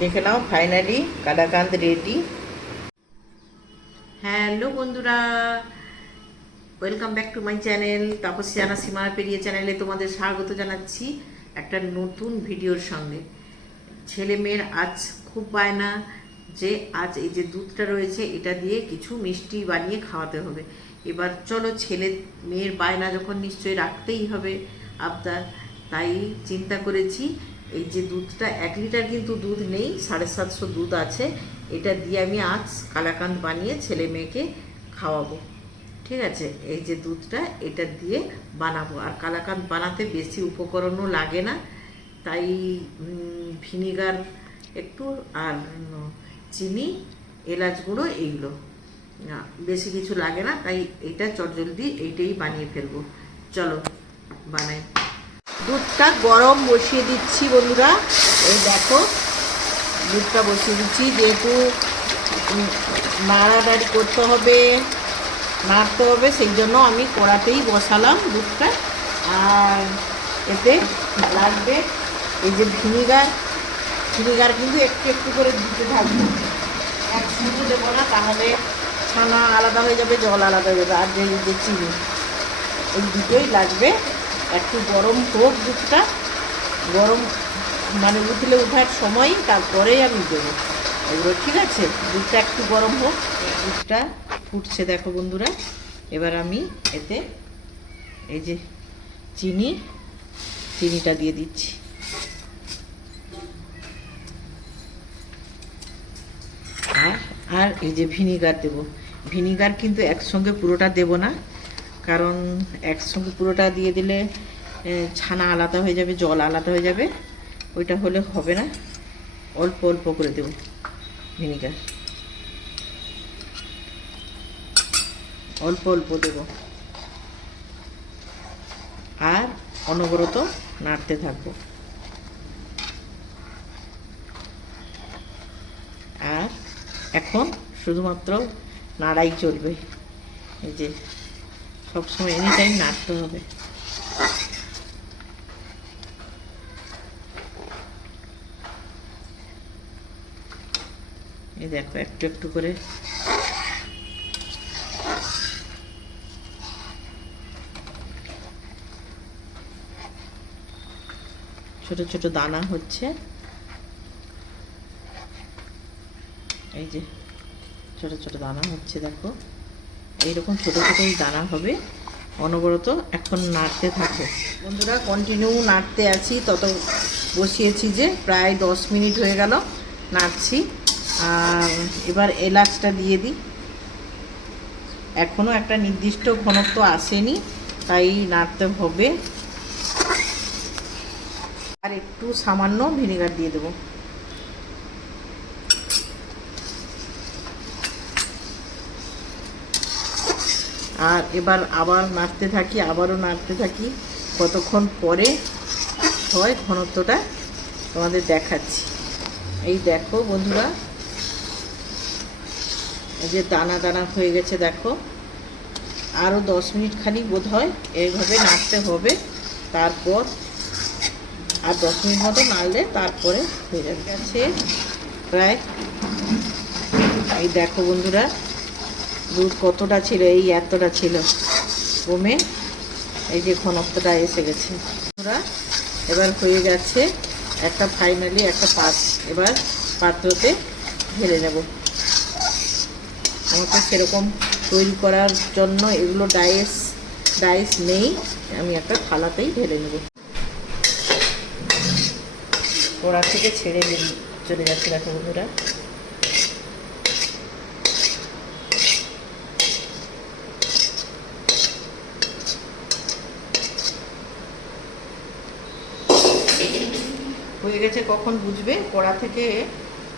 দেখে নাও finally kalakand ready hello বন্ধুরা। Welcome back to my channel Tapasi আনা সীমা পেরিয়ে চ্যানেলে তোমাদের স্বাগত জানাচ্ছি একটা নতুন ভিডিওর সঙ্গে। ছেলে মেয়ের আজ খুব বায়না যে আজ এই যে দুধটা রয়েছে, এটা দিয়ে কিছু মিষ্টি বানিয়ে খাওয়াতে হবে। এবার চলো, ছেলে মেয়ের বায়না যখন নিশ্চয়ই রাখতেই হবে আবদার, তাই চিন্তা করেছি এই যে দুধটা, এক লিটার কিন্তু দুধ নেই, সাড়ে সাতশো দুধ আছে। এটা দিয়ে আমি আজ কালাকান্দ বানিয়ে ছেলে মেয়েকে খাওয়াবো। ঠিক আছে? এই যে দুধটা, এটা দিয়ে বানাবো। আর কালাকান্দ বানাতে বেশি উপকরণও লাগে না। তাই ভিনিগার একটু আর চিনি, এলাচ গুঁড়ো এইগুলো। বেশি কিছু লাগে না। তাই এটা চটজলদি এইটাই বানিয়ে ফেলব। চলো, বানাই। দুধটা গরম বসিয়ে দিচ্ছি বন্ধুরা। এই দেখো দুধটা বসিয়ে দিচ্ছি। যেহেতু উম, নাড়ানাড়ি করতে হবে নাড়তে হবে সেই জন্য আমি কড়াতেই বসালাম দুধটা। আর এতে লাগবে এই যে ভিনিগার। ভিনিগার কিন্তু একটু একটু করে দিতে থাকব। একসঙ্গে দেবো না তাহলে ছানা আলাদা হয়ে যাবে জল আলাদা হয়ে যাবে আর যে চিনি এই দুটোই লাগবে। একটু গরম হোক দুধটা, গরম মানে উঠলে উঠার সময় তারপরেই আমি দেবো। এগুলো ঠিক আছে, দুধটা একটু গরম হোক, দুধটা ফুটছে দেখো বন্ধুরা। এবার আমি এতে এই যে চিনি, চিনিটা দিয়ে দিচ্ছি। আর আর এই যে ভিনিগার দেব। ভিনিগার কিন্তু একসঙ্গে পুরোটা দেব না কারণ একসঙ্গে পুরোটা দিয়ে দিলে ছানা আলাদা হয়ে যাবে, জল আলাদা হয়ে যাবে। ওইটা হলে হবে না। অল্প অল্প করে দেব ভিনিগার। অল্প অল্প দেব। আর অনবরত নাড়তে থাকব। আর এখন শুধুমাত্র নাড়াই চলবে। এই যে সবসময় এনি টাইম নাড়তে হবে। এই দেখো, একটু একটু করে। ছোট ছোট দানা হচ্ছে। এই যে, ছোট ছোট দানা হচ্ছে, দেখো। এইরকম ছোটো ছোট দানা হবে। অনবরত এখন নাড়তে থাকো। বন্ধুরা কন্টিনিউ নাড়তে আছি। তত বসিয়েছি যে প্রায় দশ মিনিট হয়ে গেল নাড়ছি। আর এবার এলাচটা দিয়ে দিই। এখনও একটা নির্দিষ্ট ঘনত্ব আসেনি, তাই নাড়তে হবে। আর একটু সামান্য ভিনেগার দিয়ে দেবো। আর এবার আবার নাড়তে থাকি, আবারও নাড়তে থাকি। কতক্ষণ পরে হয় ঘনত্বটা তোমাদের দেখাচ্ছি। এই দেখো বন্ধুরা, এই যে দানা দানা হয়ে গেছে, দেখো। আরও দশ মিনিট খানি বোধ হয় এইভাবে নাড়তে হবে, তারপর আর দশ মিনিট মতো নাড়লে তারপরে হয়ে যাবে। প্রায় এই দেখো বন্ধুরা দুধ কতটা ছিল, এই এতটা ছিল। কমে এই যে ঘনত্বটা এসে গেছে। বন্ধুরা, এবার হয়ে গেছে একটা ফাইনালি একটা পাত এবার পাত্রতে ঢেলে নেব। আমাকে সেরকম তৈরি করার জন্য এগুলো ডাইস ডাইস নেই। আমি একটা থালাতেই ঢেলে নেব। ওরা থেকে ছেড়ে চলে যাচ্ছে দেখো বন্ধুরা। হয়ে গেছে কখন বুঝবে? কড়া থেকে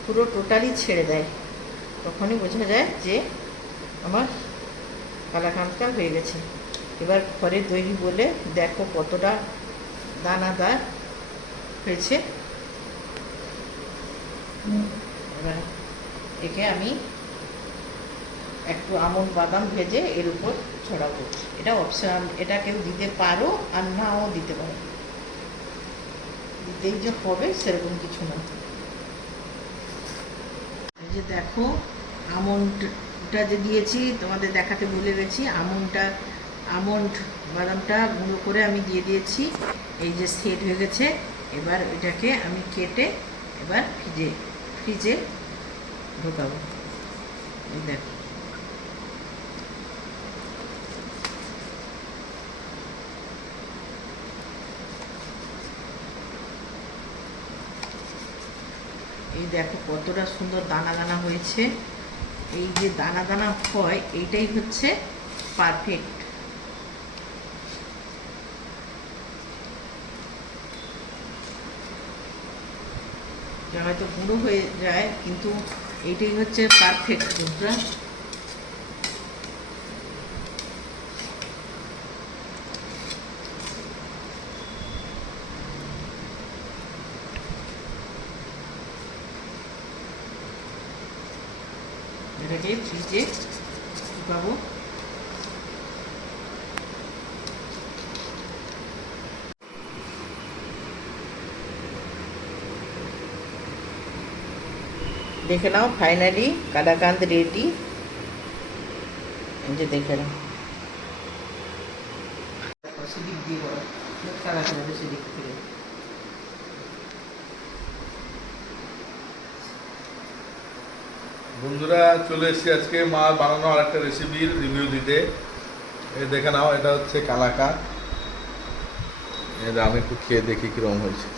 পুরো টোটালি ছেড়ে দেয়। তখনই বোঝা যায় যে আমার কালাকাঁদটা হয়ে গেছে। এবার ঘরে তৈরি বলে, দেখো কতটা দানাদার হয়েছে। এবার একে আমি একটু আমন বাদাম ভেজে এর উপর ছড়াবো। এটা অপশনাল এটা কেউ দিতে পারো আর নাও দিতে পারো। দিতেই যে হবে, সেরকম কিছু না। এই যে দেখো, আমন্ডটা যে দিয়েছি, তোমাদের দেখাতে ভুলে গেছি, আমন্ডটা, আমন্ড বাদামটা গুঁড়ো করে আমি দিয়ে দিয়েছি। এই যে সেট হয়ে গেছে, এবার এটাকে আমি কেটে এবার ফ্রিজে ফ্রিজে ঢোকাবো। এই দেখো এই দেখো কতটা সুন্দর দানা দানা হয়েছে। এই যে দানা দানা হয় এইটাই হচ্ছে পারফেক্ট হয়তো গুঁড়ো হয়ে যায়, কিন্তু এইটাই হচ্ছে পারফেক্ট দুধটা এটাকে ফ্রিজে ঢুকাবো দেখে নাও ফাইনালি কালাকান্দ রেডি এই যে দেখে নাও সেদিক দিয়ে বলো কালাকান্দ সেদিক থেকে বন্ধুরা, চলে এসেছি আজকে মা বানানো আর একটা রেসিপির রিভিউ দিতে এই দেখে নাও, এটা হচ্ছে কালাকা এটা আমি একটু খেয়ে দেখি কীরকম হয়েছে।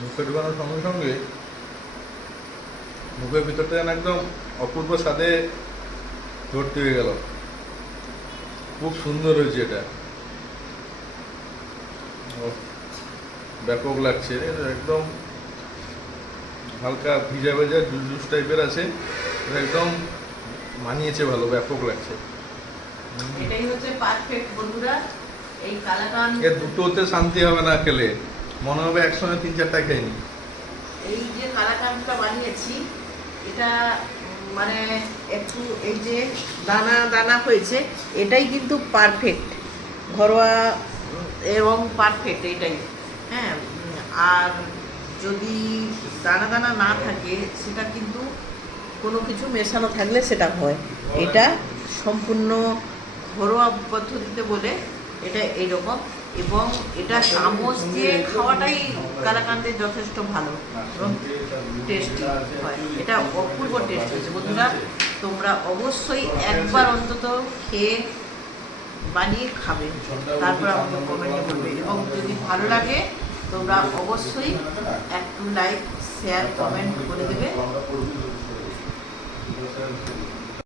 মুখে ঢুকানোর সঙ্গে সঙ্গে মুখের ভিতরটা যেন একদম অপূর্ব স্বাদে ভর্তি হয়ে গেল খুব সুন্দর হয়েছে এটা ওহ। ব্যাপক লাগছে। একদম হালকা ভিজা ভেজা জুস জুস টাইপের আছে। একদম মানিয়েছে ভালো ব্যাপক লাগছে। এটাই হচ্ছে পারফেক্ট বন্ধুরা এই কালাকান এর দুটোতে শান্তি হবে না খেলে। মনে হবে একসঙ্গে তিন চারটা খেয়ে নি এই যে কালাকানটা বানিয়েছি এটা মানে একটু এই যে দানা দানা হয়েছে এটাই কিন্তু পারফেক্ট ঘরোয়া এবং পারফেক্ট এটাই হ্যাঁ আর যদি দানা দানা না থাকে, সেটা কিন্তু কোনো কিছু মেশানো থাকলে সেটা হয়। এটা সম্পূর্ণ ঘরোয়া পদ্ধতিতে বলে এটা এইরকম এবং এটা চামচ দিয়ে খাওয়াটাই কালাকান্দের যথেষ্ট ভালো এবং টেস্টি হয়। এটা অপূর্ব টেস্ট হয়েছে। বন্ধুরা, তোমরা অবশ্যই একবার অন্তত খেয়ে বানিয়ে খাবে। তারপর আমাকে কমেন্ট করবে এবং যদি ভালো লাগে, তোমরা অবশ্যই একটু লাইক শেয়ার কমেন্ট করে দেবে।